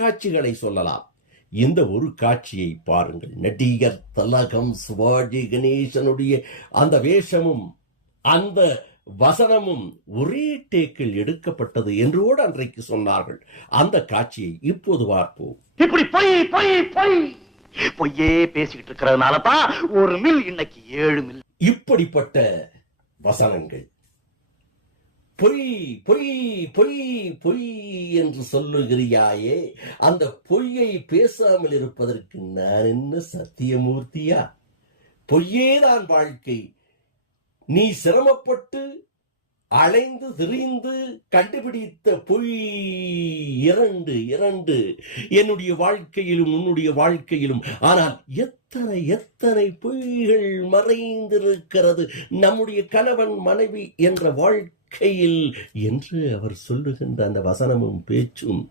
காட்சிகளை சொல்லலாம். இந்த ஒரு காட்சியை பாருங்கள். நடிகர் திலகம் சிவாஜி கணேசனுடைய அந்த வேஷமும் அந்த வசனமும் ஒரே டேக்கில் எடுக்கப்பட்டது என்றோடு அன்றைக்கு சொன்னார்கள். அந்த காட்சியை இப்போது பார்ப்போம். இப்படி பொய் பொய் பொய் பொய்யே பேசிக்கிட்டு இருக்கிறதுனால தான் ஒரு மில் இன்னைக்கு 7 மில். இப்படிப்பட்ட வசனங்கள் பொய் பொய் பொய் பொய் என்று சொல்லுகிறியாயே, அந்த பொய்யை பேசாமல் இருப்பதற்கு நான் என்ன சத்தியமூர்த்தியா? பொய்யேதான் வாழ்க்கை. நீ சிரமப்பட்டு அலைந்து திரிந்து கண்டுபிடித்த பொய் இரண்டு இரண்டு என்னுடைய வாழ்க்கையிலும் உன்னுடைய வாழ்க்கையிலும். ஆனால் எத்தனை எத்தனை பொய்கள் மறைந்திருக்கிறது நம்முடைய கணவன் மனைவி என்ற வாழ்க்கையில் என்று அவர் சொல்லுகின்ற அந்த வசனமும் பேச்சும்